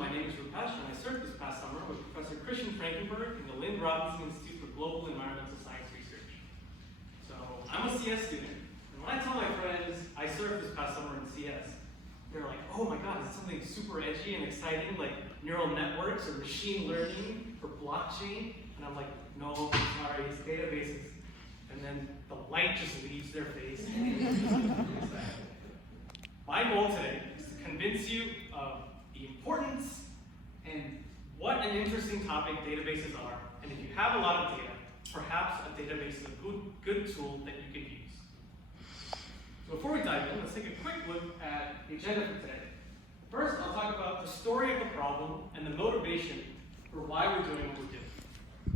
my name is Rupesh, and I served this past summer with Professor Christian Frankenberg in the Lynn Robinson Institute for Global Environmental Science Research. So I'm a CS student, and when I tell my friends I served this past summer in CS, they're like, oh my god, it's something super edgy and exciting, like neural networks or machine learning or blockchain. And I'm like, no, sorry, it's databases. And then the light just leaves their face. My goal today is to convince you of the importance and what an interesting topic databases are. And if you have a lot of data, perhaps a database is a good tool that you can use. So before we dive in, let's take a quick look at the agenda for today. First, I'll talk about the story of the problem and the motivation for why we're doing what we're doing.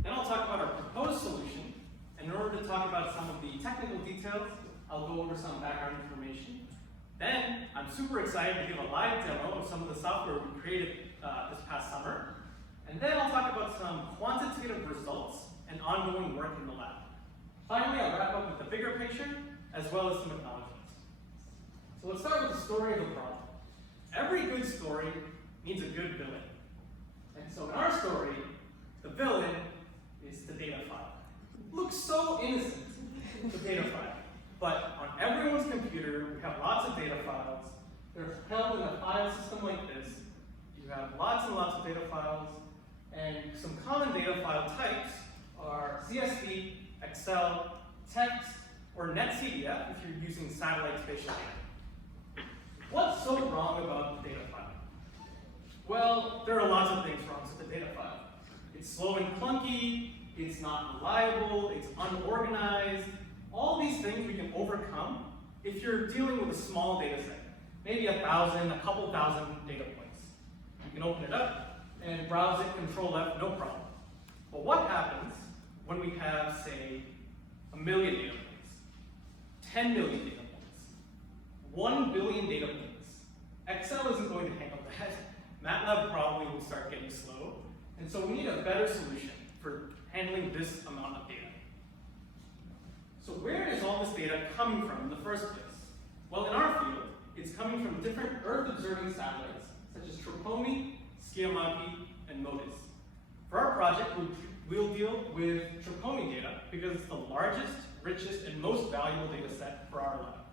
Then I'll talk about our proposed solution. And in order to talk about some of the technical details, I'll go over some background information. Then, I'm super excited to give a live demo of some of the software we created this past summer. And then I'll talk about some quantitative results and ongoing work in the lab. Finally, I'll wrap up with the bigger picture, as well as some acknowledgments. So let's start with the story of the problem. Every good story needs a good villain. And so in our story, the villain is the data file. Looks so innocent, the data file. But on everyone's computer, we have lots of data files. They're held in a file system like this. You have lots and lots of data files. And some common data file types are CSV, Excel, text, or NetCDF if you're using satellite spatial data. What's so wrong about the data file? Well, there are lots of things wrong with the data file. It's slow and clunky, it's not reliable, it's unorganized. All these things we can overcome if you're dealing with a small data set, maybe 1,000, a couple thousand data points. You can open it up and browse it, Control F, no problem. But what happens when we have, say, 1 million data points, 10 million data points, 1 billion data points? Excel isn't going to handle that. MATLAB probably will start getting slow. And so we need a better solution for handling this amount of data. So where is all this data coming from in the first place? Well, in our field, it's coming from different Earth-observing satellites, such as Tropomi, Skiamonkey, and MODIS. For our project, we'll deal with Tropomi data because it's the largest, richest, and most valuable data set for our lab.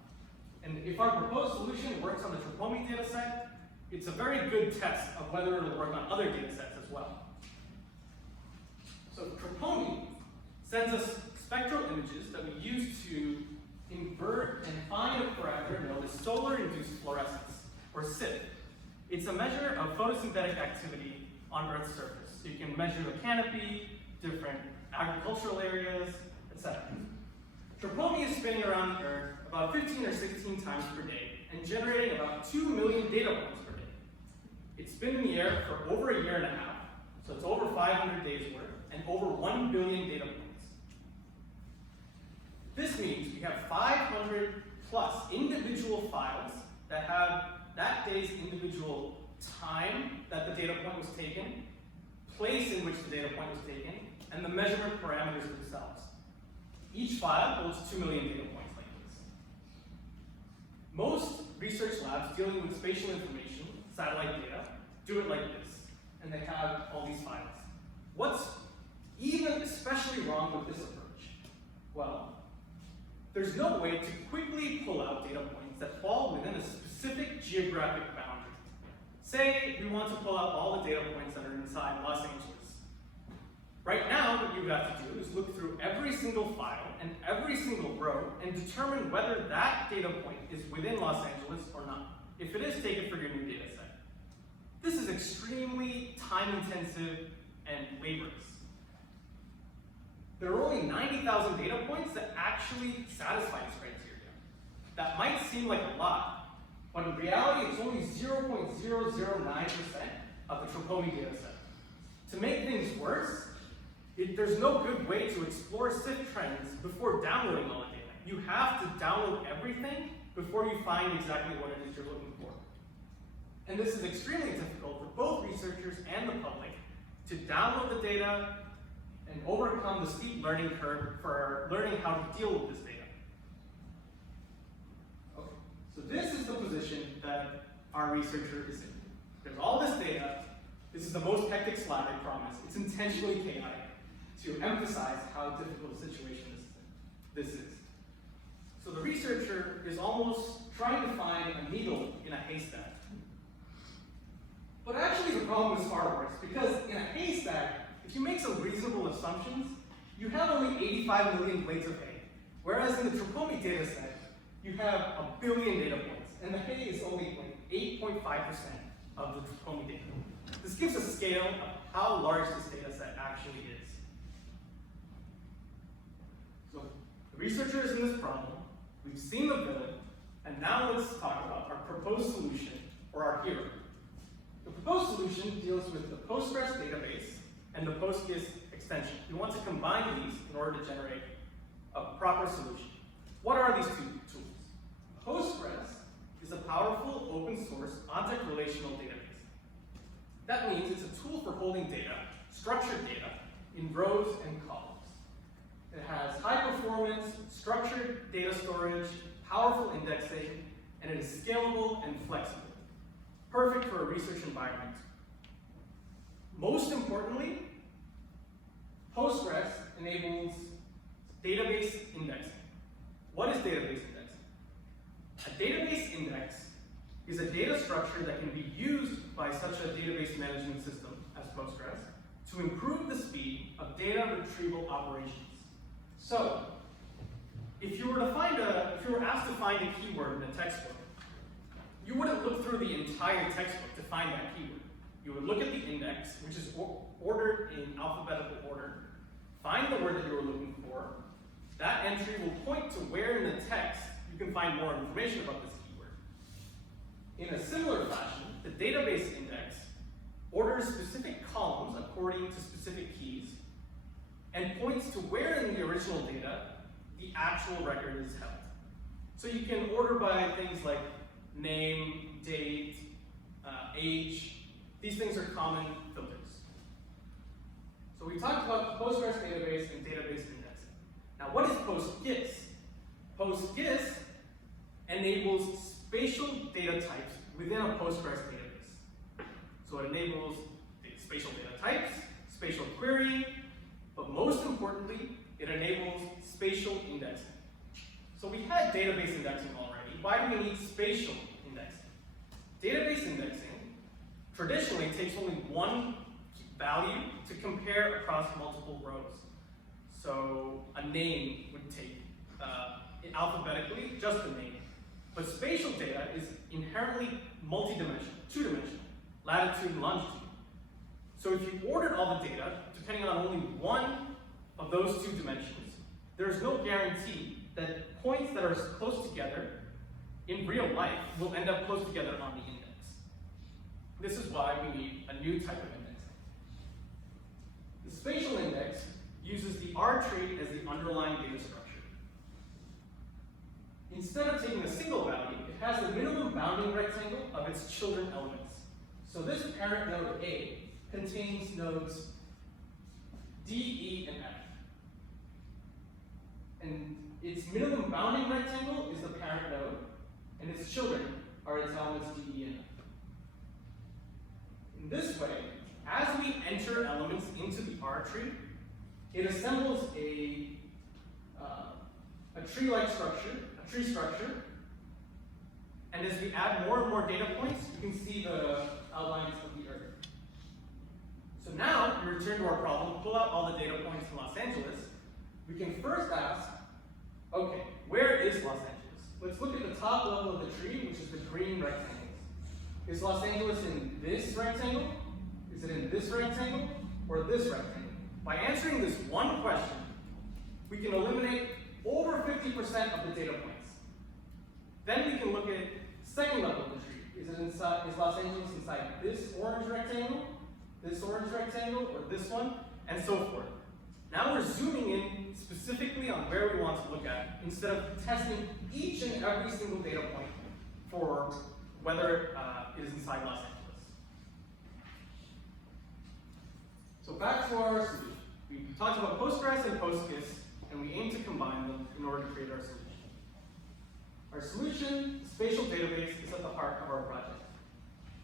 And if our proposed solution works on the Tropomi data set, it's a very good test of whether it'll work on other data sets as well. So Tropomi sends us spectral images that we use to invert and find a parameter known as solar-induced fluorescence, or SIFF. It's a measure of photosynthetic activity on Earth's surface. So you can measure the canopy, different agricultural areas, etc. Tropomi is spinning around Earth about 15 or 16 times per day and generating about 2 million data points per day. It's been in the air for over a year and a half, so it's over 500 days worth, and over 1 billion data points. This means we have 500 plus individual files that have that day's individual time that the data point was taken, place in which the data point was taken, and the measurement parameters themselves. Each file holds 2 million data points like this. Most research labs dealing with spatial information, satellite data, do it like this, and they have all these files. What's even especially wrong with this approach? Well, there's no way to quickly pull out data points that fall within a specific geographic boundary. Say we want to pull out all the data points that are inside Los Angeles. Right now, what you have to do is look through every single file and every single row and determine whether that data point is within Los Angeles or not. If it is, take it for your new data set. This is extremely time-intensive and laborious. There are only 90,000 data points that actually satisfy this criteria. That might seem like a lot, but in reality, it's only 0.009% of the Tropomi data set. To make things worse, there's no good way to explore SIFF trends before downloading all the data. You have to download everything before you find exactly what it is you're looking for. And this is extremely difficult for both researchers and the public to download the data and overcome the steep learning curve for learning how to deal with this data. Okay, so this is the position that our researcher is in. There's all this data, This is the most hectic slide, I promise. It's intentionally chaotic to emphasize how difficult a situation this is. So the researcher is almost trying to find a needle in a haystack. But actually the problem is far worse, because in a haystack, if you make some reasonable assumptions, you have only 85 million blades of hay. Whereas in the Tropomi data set, you have 1 billion data points, and the hay is only like 8.5% of the Tropomi data. This gives a scale of how large this data set actually is. So the researchers in this problem, we've seen the villain, and now let's talk about our proposed solution, or our hero. The proposed solution deals with the Postgres database and the PostGIS extension. We want to combine these in order to generate a proper solution. What are these two tools? Postgres is a powerful open source object relational database. That means it's a tool for holding data, structured data, in rows and columns. It has high performance, structured data storage, powerful indexing, and it is scalable and flexible. Perfect for a research environment. Most importantly, Postgres enables database indexing. What is database indexing? A database index is a data structure that can be used by such a database management system as Postgres to improve the speed of data retrieval operations. So, if you were asked to find a keyword in a textbook, you wouldn't look through the entire textbook to find that keyword. You would look at the index, which is ordered in alphabetical order, find the word that you were looking for. That entry will point to where in the text you can find more information about this keyword. In a similar fashion, the database index orders specific columns according to specific keys and points to where in the original data the actual record is held. So you can order by things like name, date, age. These things are common filters. So we talked about the Postgres database and database indexing. Now what is PostGIS? PostGIS enables spatial data types within a Postgres database. So it enables the spatial data types, spatial querying, but most importantly, it enables spatial indexing. So we had database indexing already. Why do we need spatial indexing? Database indexing traditionally takes only one value to compare across multiple rows. So a name would take alphabetically just a name. But spatial data is inherently multi-dimensional, two-dimensional, latitude and longitude. So if you ordered all the data, depending on only one of those two dimensions, there is no guarantee that points that are close together in real life will end up close together on the index. This is why we need a new type of indexing. The spatial index uses the R tree as the underlying data structure. Instead of taking a single value, it has the minimum bounding rectangle of its children elements. So this parent node A contains nodes D, E, and F. And its minimum bounding rectangle is the parent node, and its children are its elements D, E, and F. In this way, as we enter elements into the R tree, it assembles a tree-like structure, a tree structure, and as we add more and more data points, you can see the outlines of the Earth. So now, we return to our problem, pull out all the data points in Los Angeles. We can first ask, okay, where is Los Angeles? Let's look at the top level of the tree, which is the green rectangles. Is Los Angeles in this rectangle? Is it in this rectangle? Or this rectangle? By answering this one question, we can eliminate over 50% of the data points. Then we can look at second level of the tree. Is Los Angeles inside this orange rectangle, or this one, and so forth. Now we're zooming in specifically on where we want to look at, instead of testing each and every single data point for whether it is inside Los Angeles. So back to our solution. We talked about Postgres and PostGIS, and we aim to combine them in order to create our solution. Our solution, spatial database, is at the heart of our project.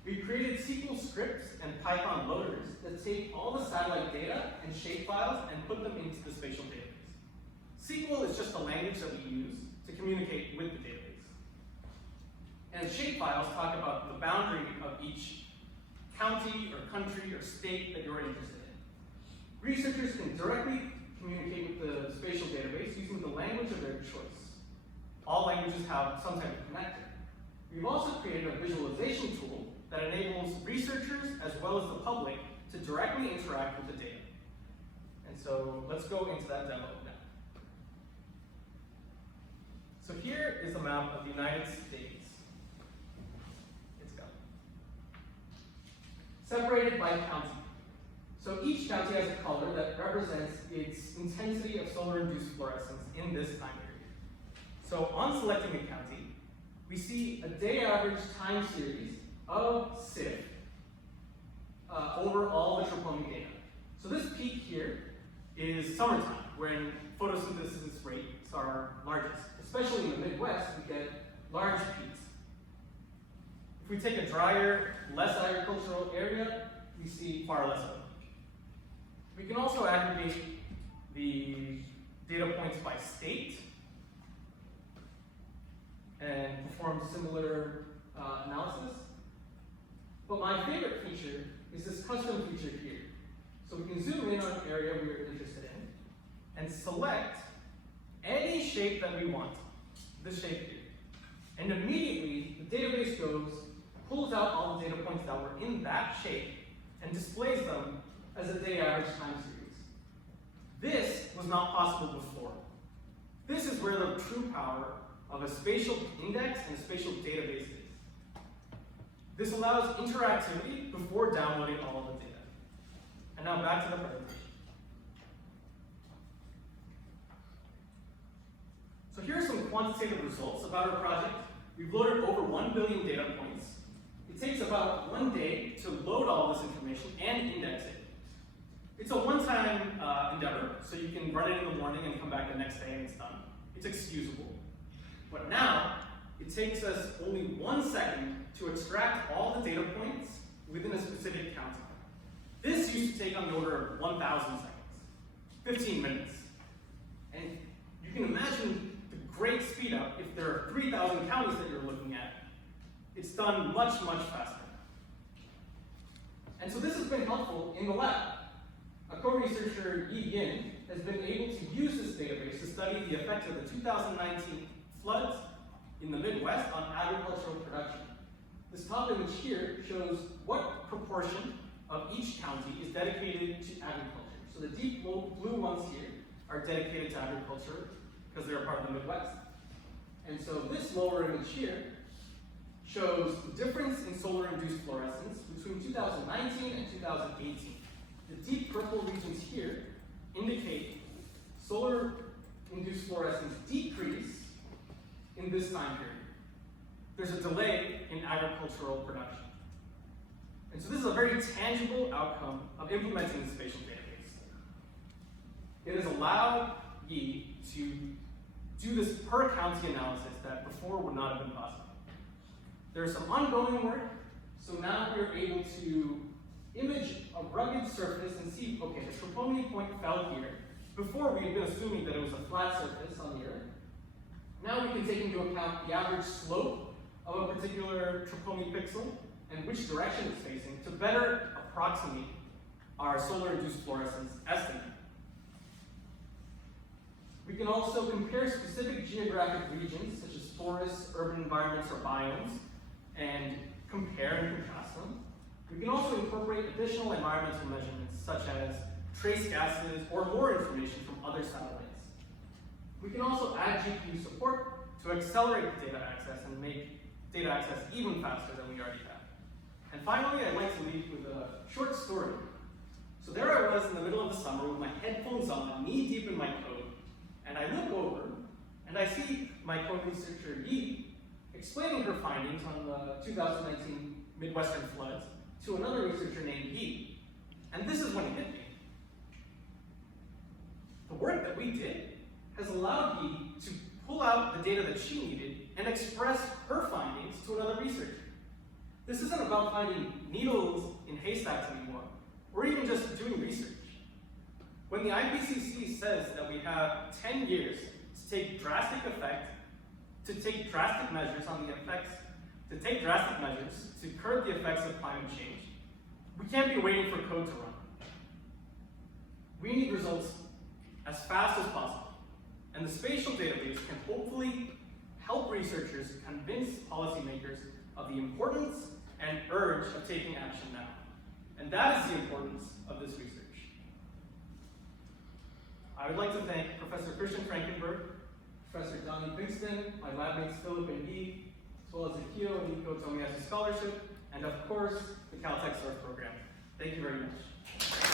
we created SQL scripts and Python loaders that take all the satellite data and shapefiles and put them into the spatial database. SQL is just the language that we use to communicate with the database. And shapefiles talk about the boundary of each county or country or state that you're interested in. Researchers can directly communicate with the spatial database using the language of their choice. All languages have some type of connector. We've also created a visualization tool that enables researchers as well as the public to directly interact with the data. And so let's go into that demo now. So here is a map of the United States. It's go. Separated by county. So each county has a color that represents its intensity of solar-induced fluorescence in this time period. So on selecting a county, we see a day average time series of SIF over all the troponin data. So this peak here is summertime, when photosynthesis rates are largest. Especially in the Midwest, we get large peaks. If we take a drier, less agricultural area, we see far less of it. We can also aggregate the data points by state and perform similar analysis. But my favorite feature is this custom feature here. So we can zoom in on an area we're interested in and select any shape that we want, this shape here. And immediately, the database pulls out all the data points that were in that shape and displays them as a day average time series. This was not possible before. This is where the true power of a spatial index and a spatial database is. This allows interactivity before downloading all of the data. And now back to the presentation. So here are some quantitative results about our project. We've loaded over 1 billion data points. It takes about 1 day to load all this information and index it. It's a one-time endeavor, so you can run it in the morning and come back the next day and it's done. It's excusable. But now, it takes us only 1 second to extract all the data points within a specific county. This used to take on the order of 1,000 seconds, 15 minutes. And you can imagine the great speed up if there are 3,000 counties that you're looking at. It's done much, much faster. And so this has been helpful in the lab. A co-researcher, Yi Yin, has been able to use this database to study the effect of the 2019 floods in the Midwest on agricultural production. This top image here shows what proportion of each county is dedicated to agriculture. So the deep blue ones here are dedicated to agriculture because they're a part of the Midwest. And so this lower image here shows the difference in solar-induced fluorescence between 2019 and 2018. The deep purple regions here indicate solar-induced fluorescence decrease in this time period. There's a delay in agricultural production. And so this is a very tangible outcome of implementing the spatial database. It has allowed Yi to do this per county analysis that before would not have been possible. There's some ongoing work, so now we're able to image a rugged surface and see, okay, the troponin point fell here. Before we had been assuming that it was a flat surface on the Earth. Now we can take into account the average slope of a particular troponin pixel and which direction it's facing to better approximate our solar-induced fluorescence estimate. We can also compare specific geographic regions, such as forests, urban environments, or biomes, and compare and contrast them. We can also incorporate additional environmental measurements, such as trace gases or more information from other satellites. We can also add GPU support to accelerate data access and make data access even faster than we already have. And finally, I'd like to leave with a short story. So there I was in the middle of the summer with my headphones on, knee deep in my code, and I look over and I see my co-researcher Yi explaining her findings on the 2019 Midwestern floods to another researcher named Yi. And this is when it hit me. The work that we did has allowed Yi to pull out the data that she needed and express her findings to another researcher. This isn't about finding needles in haystacks anymore, or even just doing research. When the IPCC says that we have 10 years to take drastic measures to curb the effects of climate change, we can't be waiting for code to run. We need results as fast as possible, and the spatial database can hopefully help researchers convince policymakers of the importance and urge of taking action now. And that is the importance of this research. I would like to thank Professor Christian Frankenberg, Professor Donnie Pinkston, my lab mates Philip and Guy, as well as Akio and Nico Tomiyasu Scholarship, and of course, the Caltech SURF program. Thank you very much.